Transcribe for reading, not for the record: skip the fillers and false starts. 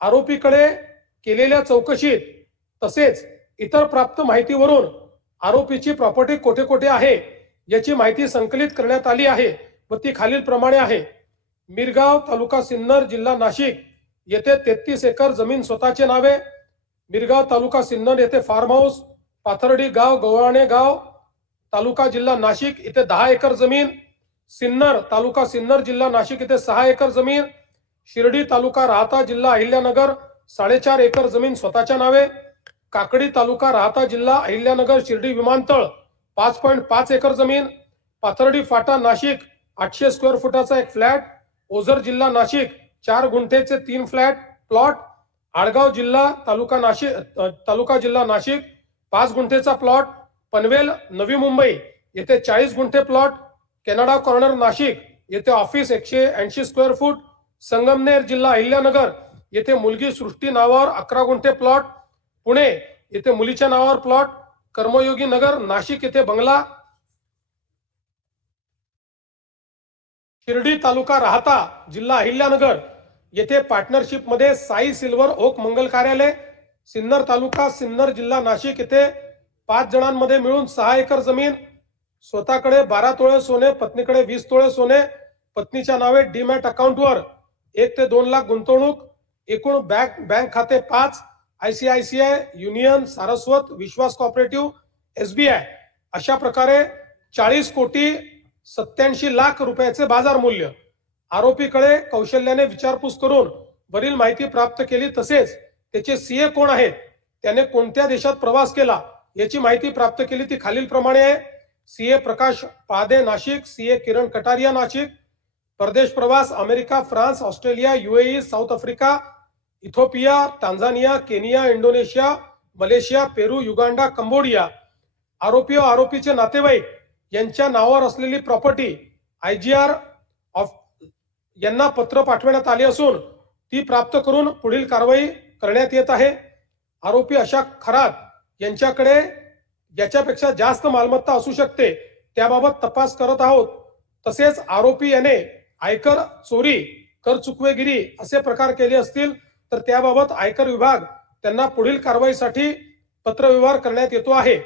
आरोपीकडे केलेल्या चौकशीत तसेच इतर प्राप्त माहितीवरून आरोपीची प्रॉपर्टी कोठे कोठे आहे याची माहिती संकलित करण्यात आली आहे व ती खालील प्रमाणे आहे. मिरगाव, तालुका सिन्नर, जिल्हा नाशिक येथे 33 एकर जमीन स्वतःचे नावे. मिरगाव, तालुका सिन्नर येथे फार्म हाऊस. पाथर्डी गाव, गव्हाणे गाव, तालुका जिल्हा नाशिक येथे 10 एकर जमीन. सिन्नर, तालुका सिन्नर, जिल्हा नाशिक येथे 6 एकर जमीन. शिर्डी, तालुका राहता, जिल्हा अहिल्यानगर 4.5 एकर जमीन स्वतःच्या नावे. काकडी, तालुका राहता, जिल्हा अहिल्यानगर, शिर्डी विमानतळ 5.5 एकर जमीन. पाथर्डी फाटा, नाशिक 800 स्क्वेअर फुटाचा एक फ्लॅट. ओझर, जिल्हा नाशिक 4 गुंठेचे 3 फ्लॅट प्लॉट. आडगाव, तालुका जिल्हा नाशिक 5 गुंठेचा प्लॉट. पनवेल, नवी मुंबई येथे 40 गुंठे प्लॉट. कॅनडा कॉर्नर, नाशिक येथे ऑफिस 180 स्क्वेअर फूट. संगमनेर, जिल्हा अहिल्यानगर येथे मुलगी सृष्टी नावावर 11 गुंठे प्लॉट. पुणे येथे मुलीच्या नावावर प्लॉट. कर्मयोगी नगर, नाशिक येथे बंगला. शिर्डी, तालुका राहता, जिल्हा अहिल्यानगर येथे पार्टनरशिप मध्ये साई सिल्वर ओक मंगल कार्यालय. सिन्नर, तालुका सिन्नर, जिल्हा नाशिक येथे 5 जणांमध्ये मिळून 6 एकर जमीन. स्वतःकडे 12 तोळे सोने, पत्नीकडे 20 तोळे सोने. पत्नीच्या नावे डीमॅट अकाउंटवर 1 ते 2 लाख गुंतवणूक. एकूण बँक खाते 5. ICICI, युनियन, सारस्वत, विश्वास कोऑपरेटिव्ह, SBI अशा प्रकारे 40,87,00,000 रुपयाचे बाजार मूल्य. आरोपीकडे कौशल्याने विचारपूस करून वरील माहिती प्राप्त केली. तसेच त्याचे सीए कोण आहेत, त्याने कोणत्या देशात प्रवास केला याची माहिती प्राप्त केली. ती खालील प्रमाणे आहे. सीए प्रकाश पादे, नाशिक. सीए किरण कटारिया, नाशिक. परदेश प्रवास America, France, Australia, UAE, South Africa, Ethiopia, Tanzania, Kenya, Indonesia, Malaysia, Peru, Uganda, Cambodia. आरोपी व आरोपीचे नातेवाईक यांच्या नावावर असलेली प्रॉपर्टी IGR यांना पत्र पाठवण्यात आले असून ती प्राप्त करून पुढील कारवाई करण्यात येत आहे. आरोपी अशा खरात यांच्याकडे याच्यापेक्षा जास्त मालमत्ता असू शकते, त्याबाबत तपास करत आहोत. तसेच आरोपी याने आयकर चोरी, कर चुकवेगिरी असे प्रकार केले असतील तर त्याबाबत आयकर विभाग त्यांना पुढील कारवाईसाठी पत्रव्यवहार करण्यात येतो आहे.